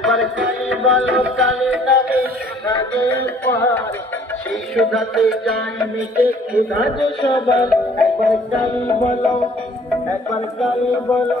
একবার কালী বলো কালী নামে সুধাগে পার? সেই সুধাতে যায় মেটে ক্ষুধা সবার। একবার কালী বলো, একবার কালী বলো।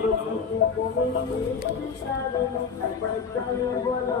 একবার কালী বলো